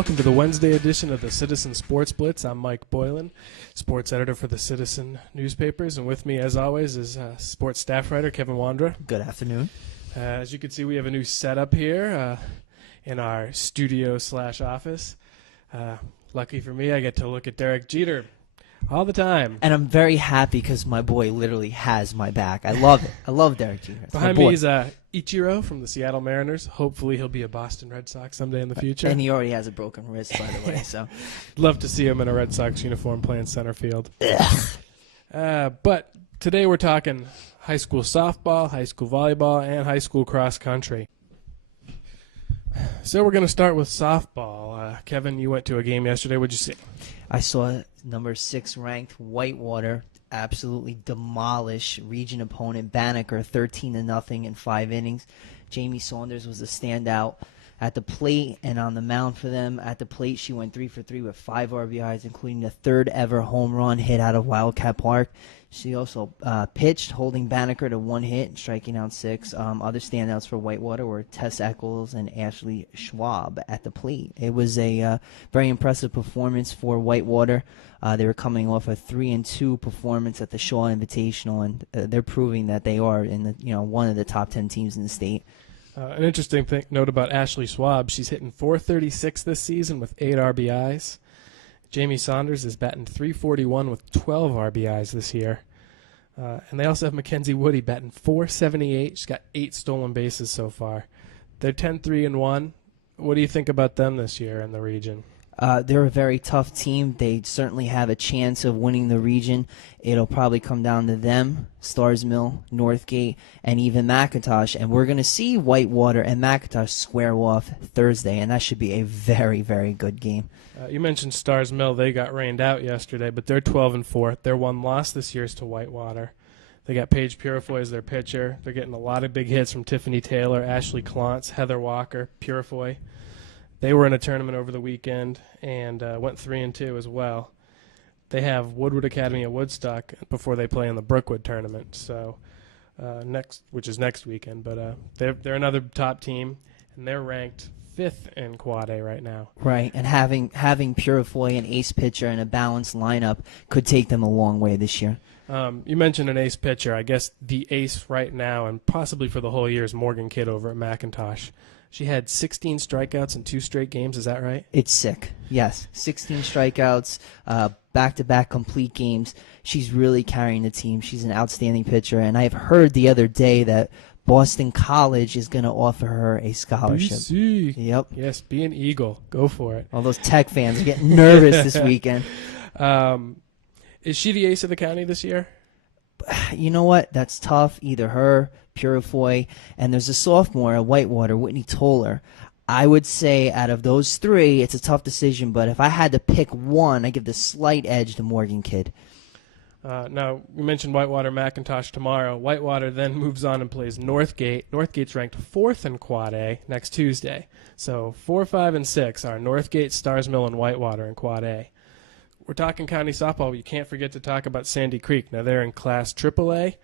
welcome to the Wednesday edition of the Citizen Sports Blitz. I'm Mike Boylan, sports editor for the Citizen newspapers, and with me, as always, is sports staff writer Kevin Wandra. Good afternoon. As you can see, we have a new setup here in our studio/office. Lucky for me, I get to look at Derek Jeter all the time. And I'm very happy because my boy literally has my back. I love it. I love Derek Jeter. Behind me is Ichiro from the Seattle Mariners. Hopefully he'll be a Boston Red Sox someday in the future. And he already has a broken wrist, by the way. So, love to see him in a Red Sox uniform playing center field. But today we're talking high school softball, high school volleyball, and high school cross country. So we're going to start with softball. Kevin, you went to a game yesterday. What'd you see? I saw number 6 ranked Whitewater absolutely demolish region opponent Banneker 13-0 in 5 innings. Jamie Saunders was the standout at the plate and on the mound for them. At the plate, she went 3 for 3 with 5 RBIs, including the 3rd ever home run hit out of Wildcat Park. She also pitched, holding Banneker to 1 hit and striking out 6. Other standouts for Whitewater were Tess Eccles and Ashley Schwab at the plate. It was a very impressive performance for Whitewater. They were coming off a 3-2 performance at the Shaw Invitational, and they're proving that they are in the one of the top 10 teams in the state. An interesting note about Ashley Schwab: she's hitting .436 this season with 8 RBIs. Jamie Saunders is batting .341 with 12 RBIs this year. And they also have Mackenzie Woody batting .478. She's got 8 stolen bases so far. They're 10-3-1. What do you think about them this year in the region? They're a very tough team. They certainly have a chance of winning the region. It'll probably come down to them, Stars Mill, Northgate, and even McIntosh. And we're going to see Whitewater and McIntosh square off Thursday, and that should be a very, very good game. You mentioned Stars Mill. They got rained out yesterday, but they're 12-4. Their one loss this year is to Whitewater. They got Paige Purifoy as their pitcher. They're getting a lot of big hits from Tiffany Taylor, Ashley Klontz, Heather Walker, Purifoy. They were in a tournament over the weekend and went 3-2 as well. They have Woodward Academy at Woodstock before they play in the Brookwood tournament, so which is next weekend. But they're another top team, and they're ranked 5th in Quad A right now. Right, and having Purifoy, an ace pitcher, and a balanced lineup could take them a long way this year. You mentioned an ace pitcher. I guess the ace right now and possibly for the whole year is Morgan Kidd over at McIntosh. She had 16 strikeouts in 2 straight games. Is that right? It's sick. Yes, 16 strikeouts, back-to-back complete games. She's really carrying the team. She's an outstanding pitcher, and I have heard the other day that Boston College is going to offer her a scholarship. BC. Yep. Yes, be an Eagle. Go for it. All those Tech fans are getting nervous this weekend. Is she the ace of the county this year? You know what? That's tough. Either her, Purifoy, and there's a sophomore at Whitewater, Whitney Toller. I would say out of those 3, it's a tough decision, but if I had to pick one, I give the slight edge to Morgan Kidd. Now, we mentioned Whitewater McIntosh tomorrow. Whitewater then moves on and plays Northgate. Northgate's ranked 4th in Quad A next Tuesday. So 4, 5, and 6 are Northgate, Stars Mill, and Whitewater in Quad A. We're talking county softball. You can't forget to talk about Sandy Creek. Now, they're in Class AAA,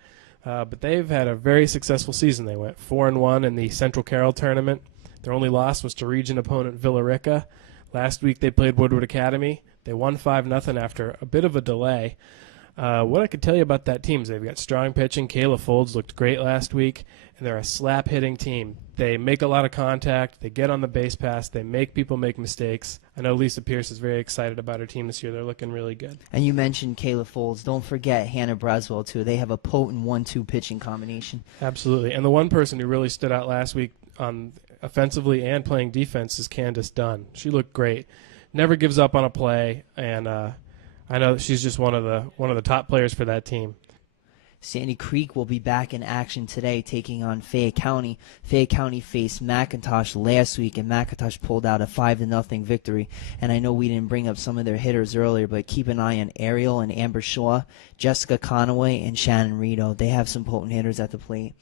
but they've had a very successful season. They went 4-1 in the Central Carroll tournament. Their only loss was to region opponent Villa Rica. Last week they played Woodward Academy. They won 5-0 after a bit of a delay. What I could tell you about that team is they've got strong pitching. Kayla Folds looked great last week, and they're a slap-hitting team. They make a lot of contact. They get on the base pass. They make people make mistakes. I know Lisa Pierce is very excited about her team this year. They're looking really good. And you mentioned Kayla Folds. Don't forget Hannah Braswell, too. They have a potent 1-2 pitching combination. Absolutely. And the one person who really stood out last week on offensively and playing defense is Candace Dunn. She looked great. Never gives up on a play, and I know that she's just one of the top players for that team. Sandy Creek will be back in action today, taking on Fayette County. Fayette County faced McIntosh last week, and McIntosh pulled out a 5-0 victory. And I know we didn't bring up some of their hitters earlier, but keep an eye on Ariel and Amber Shaw, Jessica Conaway, and Shannon Rito. They have some potent hitters at the plate.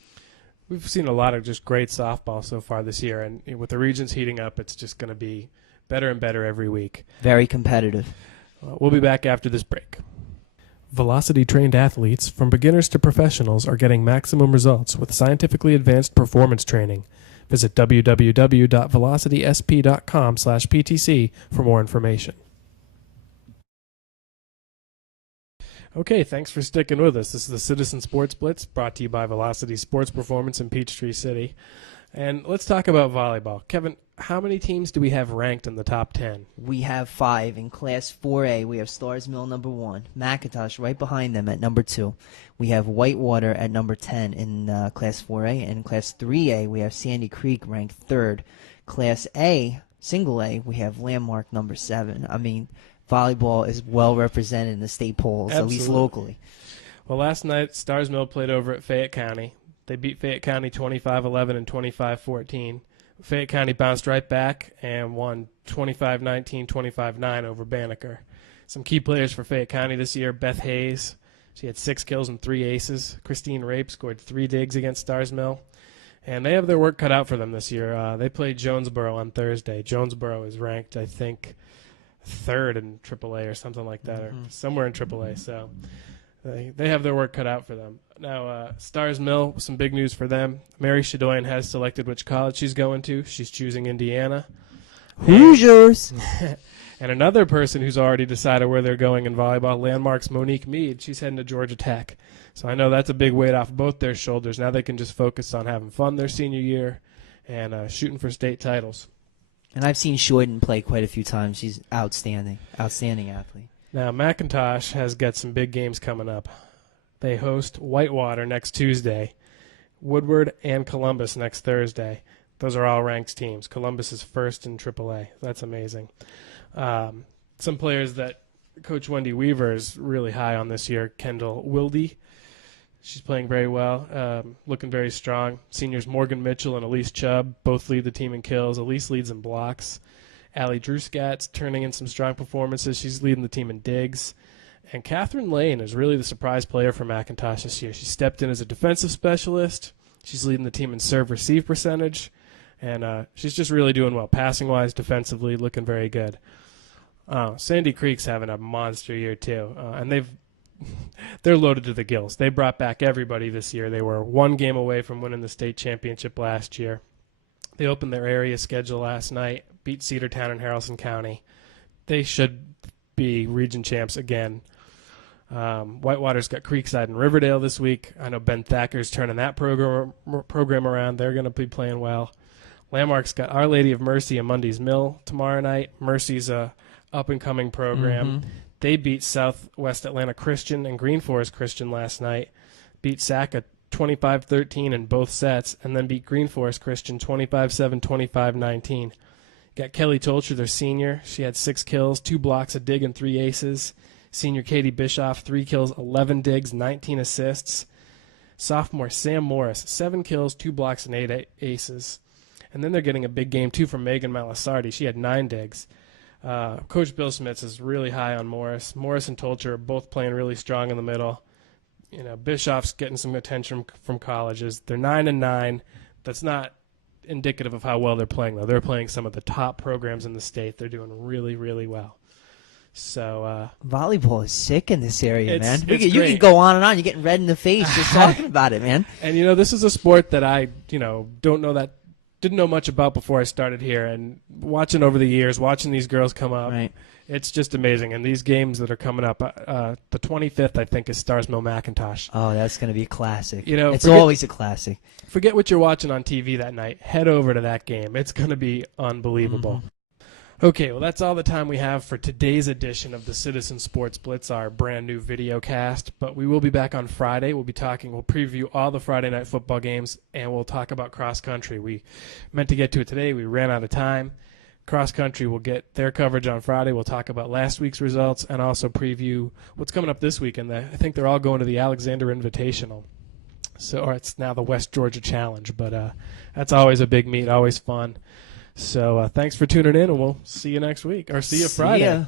We've seen a lot of just great softball so far this year, and with the regions heating up, it's just going to be better and better every week. Very competitive. We'll be back after this break. Velocity-trained athletes, from beginners to professionals, are getting maximum results with scientifically advanced performance training. Visit www.velocitysp.com/PTC for more information. Okay, thanks for sticking with us. This is the Citizen Sports Blitz, brought to you by Velocity Sports Performance in Peachtree City. And let's talk about volleyball. Kevin, how many teams do we have ranked in the top 10? We have 5. In Class 4A, we have Stars Mill number 1, McIntosh right behind them at number 2. We have Whitewater at number 10 in Class 4A. And in Class 3A, we have Sandy Creek ranked 3rd. Class A, single A, we have Landmark number 7. I mean, volleyball is well represented in the state polls, Absolutely. at least locally. Well, last night, Stars Mill played over at Fayette County. They beat Fayette County 25-11 and 25-14. Fayette County bounced right back and won 25-19, 25-9 over Banneker. Some key players for Fayette County this year: Beth Hayes. She had 6 kills and 3 aces. Christine Rape scored 3 digs against Stars Mill. And they have their work cut out for them this year. They played Jonesboro on Thursday. Jonesboro is ranked, I think, 3rd in AAA or something like that, or somewhere in AAA. So they have their work cut out for them. Now, Stars Mill, some big news for them. Mary Shadoyan has selected which college she's going to. She's choosing Indiana. Hoosiers! And another person who's already decided where they're going in volleyball, Landmark's Monique Mead. She's heading to Georgia Tech. So I know that's a big weight off both their shoulders. Now they can just focus on having fun their senior year and shooting for state titles. And I've seen Shorten play quite a few times. She's outstanding athlete. Now, McIntosh has got some big games coming up. They host Whitewater next Tuesday, Woodward and Columbus next Thursday. Those are all ranked teams. Columbus is 1st in AAA. That's amazing. Some players that Coach Wendy Weaver is really high on this year: Kendall Wilde. She's playing very well, looking very strong. Seniors Morgan Mitchell and Elise Chubb both lead the team in kills. Elise leads in blocks. Allie Druscat's turning in some strong performances. She's leading the team in digs. And Catherine Lane is really the surprise player for McIntosh this year. She stepped in as a defensive specialist. She's leading the team in serve-receive percentage. And she's just really doing well. Passing-wise, defensively, looking very good. Sandy Creek's having a monster year, too. And they're loaded to the gills. They brought back everybody this year. They were 1 game away from winning the state championship last year. They opened their area schedule last night, beat Cedartown and Haralson County. They should be region champs again. Whitewater's got Creekside and Riverdale this week. I know Ben Thacker's turning that program around. They're going to be playing well. Landmark's got Our Lady of Mercy and Mundy's Mill tomorrow night. Mercy's a up-and-coming program. They beat Southwest Atlanta Christian and Green Forest Christian last night, beat Saca 25-13 in both sets, and then beat Green Forest Christian 25-7, 25-19. Got Kelly Tolcher, their senior. She had 6 kills, 2 blocks, a dig, and 3 aces. Senior Katie Bischoff, 3 kills, 11 digs, 19 assists. Sophomore Sam Morris, 7 kills, 2 blocks, and 8 aces. And then they're getting a big game, too, from Megan Malasardi. She had 9 digs. Coach Bill Smits is really high on Morris. Morris and Tolcher are both playing really strong in the middle. You know, Bischoff's getting some attention from colleges. They're 9-9. That's not indicative of how well they're playing, though. They're playing some of the top programs in the state. They're doing really, really well. So volleyball is sick in this area, man. You can go on and on. You're getting red in the face just talking about it, man. And this is a sport that I didn't know much about before I started here, and watching over the years, watching these girls come up, right. It's just amazing. And these games that are coming up, the 25th, I think, is Stars Mill McIntosh. Oh, that's going to be a classic. It's always a classic. Forget what you're watching on TV that night. Head over to that game. It's going to be unbelievable. Okay, well, that's all the time we have for today's edition of the Citizen Sports Blitz, our brand new video cast. But we will be back on Friday. We'll preview all the Friday night football games, and we'll talk about cross country. We meant to get to it today. We ran out of time. Cross country will get their coverage on Friday. We'll talk about last week's results and also preview what's coming up this weekend. I think they're all going to the Alexander Invitational. Or it's now the West Georgia Challenge, but that's always a big meet, always fun. So thanks for tuning in, and we'll see you next week, or see you Friday. See ya.